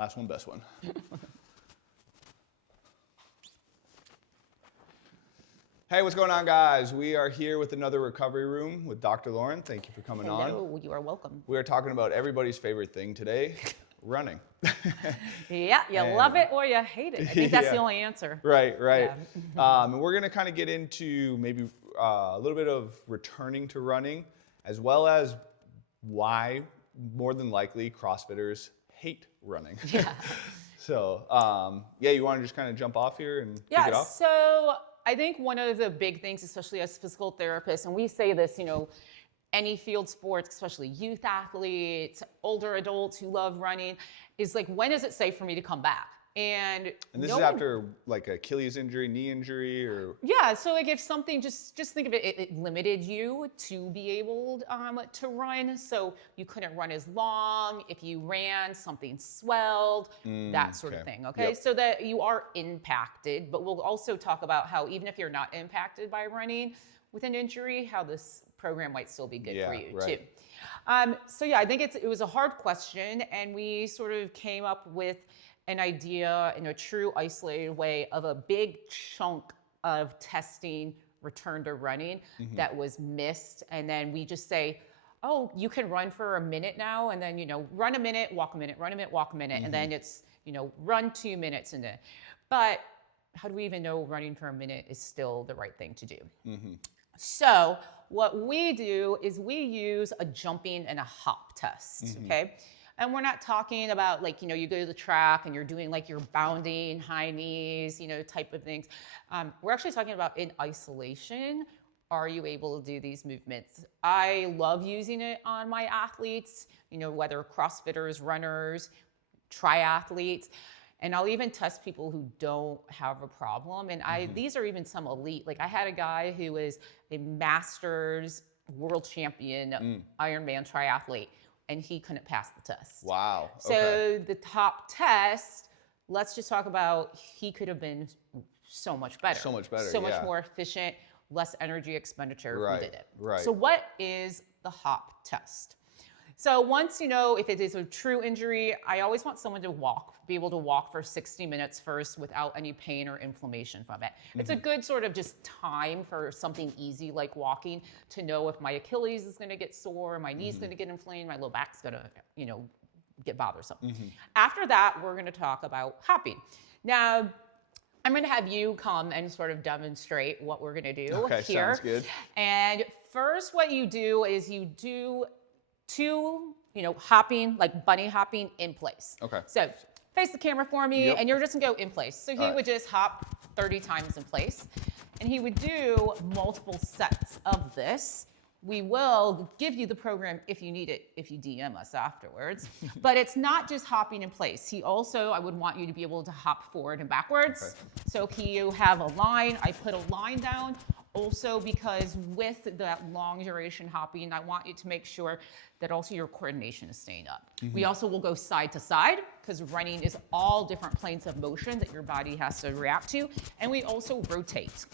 Last one, best one. Hey, what's going on, guys? We are here with another recovery room with Dr. Lauren. Thank you for coming on. Hello, you are welcome. We are talking about everybody's favorite thing today, running. Yeah, you love it or you hate it. I think that's the only answer. Right. Yeah. And we're going to kind of get into maybe a little bit of returning to running, as well as why, more than likely, CrossFitters hate running. Yeah. So, you want to just kind of jump off here and kick it off? So I think one of the big things, especially as physical therapists, and we say this, any field sports, especially youth athletes, older adults who love running, is like, when is it safe for me to come back? And this is after like Achilles injury, knee injury, or? Yeah, so like if something, just think of it, it limited you to be able to run. So you couldn't run as long. If you ran, something swelled, that sort of thing, okay? Yep. So that you are impacted, but we'll also talk about how even if you're not impacted by running with an injury, how this program might still be good for you too. I think it was a hard question, and we sort of came up with an idea in a true isolated way of a big chunk of testing return to running that was missed. And then we just say, oh, you can run for a minute now, and then, run a minute, walk a minute, run a minute, walk a minute. And then it's, run 2 minutes. But how do we even know running for a minute is still the right thing to do? So what we do is we use a jumping and a hop test, okay? And we're not talking about like, you go to the track and you're doing like your bounding, high knees, type of things. We're actually talking about in isolation, are you able to do these movements? I love using it on my athletes, whether CrossFitters, runners, triathletes. And I'll even test people who don't have a problem. And these are even some elite. Like I had a guy who was a Masters world champion Ironman triathlete, and he couldn't pass the test. Wow. So the top test, let's just talk about, he could have been so much better. So much better, So much more efficient, less energy expenditure if we did it. Right. So what is the hop test? So once if it is a true injury, I always want someone to be able to walk for 60 minutes first without any pain or inflammation from it. It's a good sort of just time for something easy like walking to know if my Achilles is going to get sore, my knee's going to get inflamed, my low back's going to, get bothersome. After that, we're going to talk about hopping. Now, I'm going to have you come and sort of demonstrate what we're going to do here. Sounds good. And first, what you do is you do 2, hopping, like bunny hopping in place. Okay. So face the camera for me, and you're just gonna go in place. So he would just hop 30 times in place, and he would do multiple sets of this. We will give you the program if you need it, if you DM us afterwards. But it's not just hopping in place. I would want you to be able to hop forward and backwards. So you have a line, I put a line down. Also, because with that long duration hopping, I want you to make sure that also your coordination is staying up. We also will go side to side, because running is all different planes of motion that your body has to react to. And we also rotate.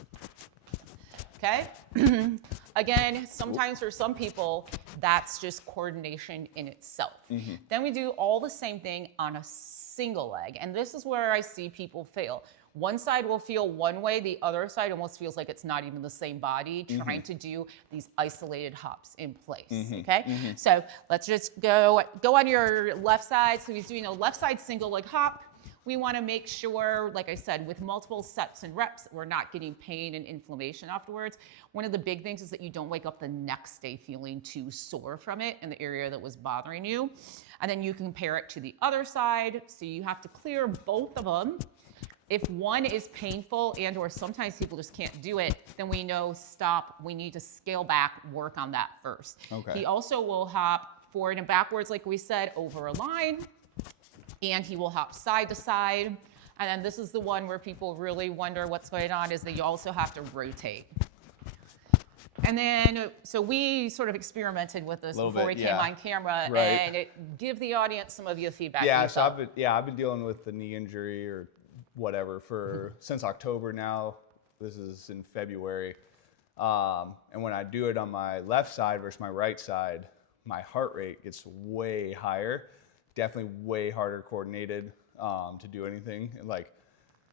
Okay? Again, sometimes for some people, that's just coordination in itself. Then we do all the same thing on a single leg. And this is where I see people fail. One side will feel one way, the other side almost feels like it's not even the same body, trying to do these isolated hops in place, okay? So let's just go on your left side. So he's doing a left side single leg hop. We wanna make sure, like I said, with multiple sets and reps, we're not getting pain and inflammation afterwards. One of the big things is that you don't wake up the next day feeling too sore from it in the area that was bothering you. And then you compare it to the other side. So you have to clear both of them. If one is painful and or sometimes people just can't do it, then we know, stop, we need to scale back, work on that first. Okay. He also will hop forward and backwards, like we said, over a line, and he will hop side to side. And then this is the one where people really wonder what's going on, is that you also have to rotate. And then, so we sort of experimented with this before we came on camera, and give the audience some of your feedback. Yeah, so I've been dealing with the knee injury or whatever since October now. This is in February. And when I do it on my left side versus my right side, my heart rate gets way higher. definitely way harder coordinated to do anything. And like,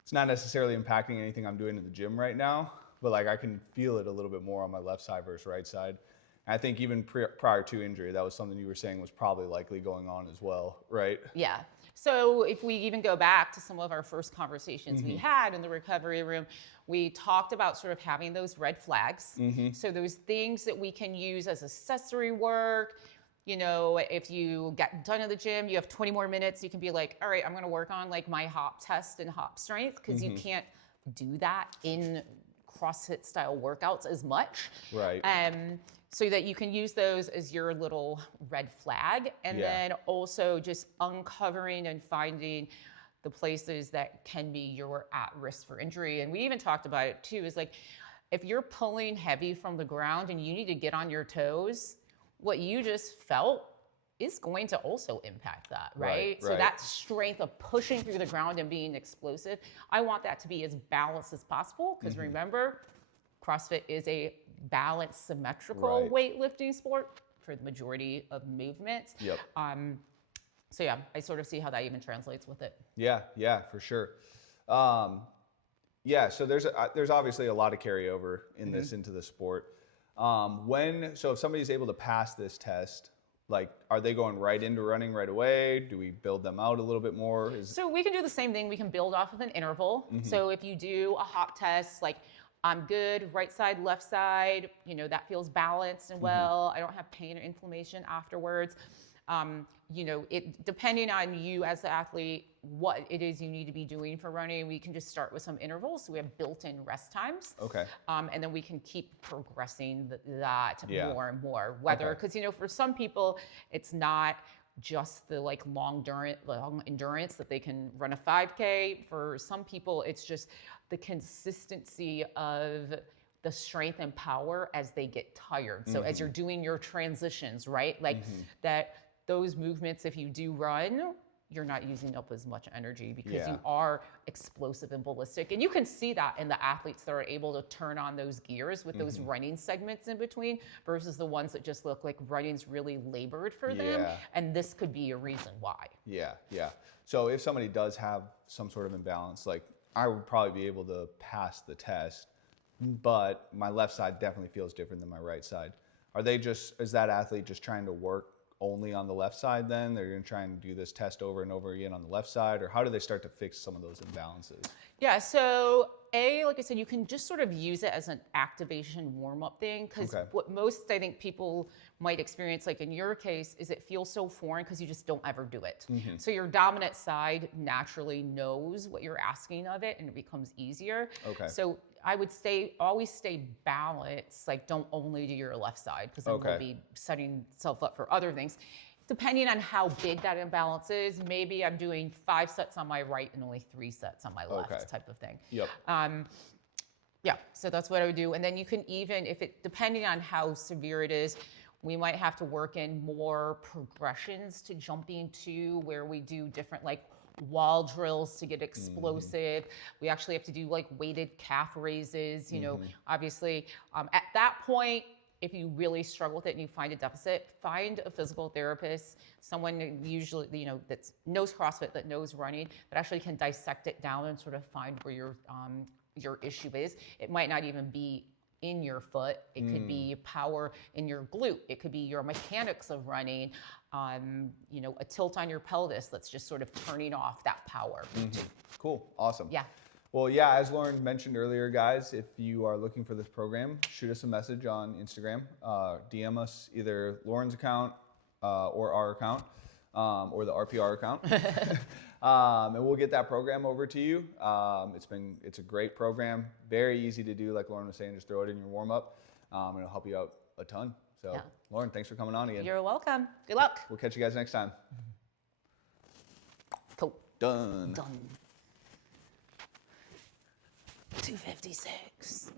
it's not necessarily impacting anything I'm doing in the gym right now, but like I can feel it a little bit more on my left side versus right side. And I think even prior to injury, that was something you were saying was probably likely going on as well, right? Yeah. So if we even go back to some of our first conversations we had in the recovery room, we talked about sort of having those red flags. So those things that we can use as accessory work. You know, if you get done at the gym, you have 20 more minutes, you can be like, all right, I'm going to work on like my hop test and hop strength, because you can't do that in CrossFit style workouts as much. Right. So that you can use those as your little red flag. And then also just uncovering and finding the places that can be you're at risk for injury. And we even talked about it too, is like, if you're pulling heavy from the ground and you need to get on your toes, what you just felt is going to also impact that, right? So that strength of pushing through the ground and being explosive, I want that to be as balanced as possible, because remember, CrossFit is a balanced, symmetrical weightlifting sport for the majority of movements. Yep. So yeah, I sort of see how that even translates with it. Yeah, for sure. So there's obviously a lot of carryover in this into the sport. So if somebody's able to pass this test, like, are they going right into running right away? Do we build them out a little bit more? So we can do the same thing. We can build off of an interval. So if you do a hop test, like, I'm good, right side, left side, you know, that feels balanced and well. I don't have pain or inflammation afterwards. You know, it depending on you as the athlete, what it is you need to be doing for running, we can just start with some intervals. So we have built-in rest times. Okay. And then we can keep progressing that more and more. Whether, because, you know, for some people, it's not just the like long endurance that they can run a 5K. For some people, it's just the consistency of the strength and power as they get tired. So as you're doing your transitions, right? Like that those movements, if you do run, you're not using up as much energy because you are explosive and ballistic. And you can see that in the athletes that are able to turn on those gears with those running segments in between versus the ones that just look like running's really labored for them. And this could be a reason why. Yeah. So if somebody does have some sort of imbalance, like I would probably be able to pass the test, but my left side definitely feels different than my right side. Is that athlete just trying to work only on the left side then? They're going to try and do this test over and over again on the left side? Or how do they start to fix some of those imbalances? Yeah, so like I said, you can just sort of use it as an activation warm-up thing, because what most, I think, people might experience, like in your case, is it feels so foreign because you just don't ever do it. So your dominant side naturally knows what you're asking of it and it becomes easier. So I would always stay balanced, like don't only do your left side, because then we'll be setting yourself up for other things. Depending on how big that imbalance is, maybe I'm doing 5 sets on my right and only 3 sets on my left, type of thing. Yeah, so that's what I would do. And then you can even, depending on how severe it is, we might have to work in more progressions to jumping to, where we do different like wall drills to get explosive. We actually have to do like weighted calf raises, you know, obviously at that point, if you really struggle with it and you find a deficit, find a physical therapist, someone usually, you know, that knows CrossFit, that knows running, that actually can dissect it down and sort of find where your issue is. It might not even be in your foot. It could be power in your glute. It could be your mechanics of running, you know, a tilt on your pelvis that's just sort of turning off that power. Cool, awesome. Yeah. Well, yeah, as Lauren mentioned earlier, guys, if you are looking for this program, shoot us a message on Instagram. DM us either Lauren's account or our account, or the RPR account. And we'll get that program over to you. It's a great program, very easy to do. Like Lauren was saying, just throw it in your warm up, and it'll help you out a ton. So, Lauren, thanks for coming on again. You're welcome. Good luck. We'll catch you guys next time. Cool. Done. 256.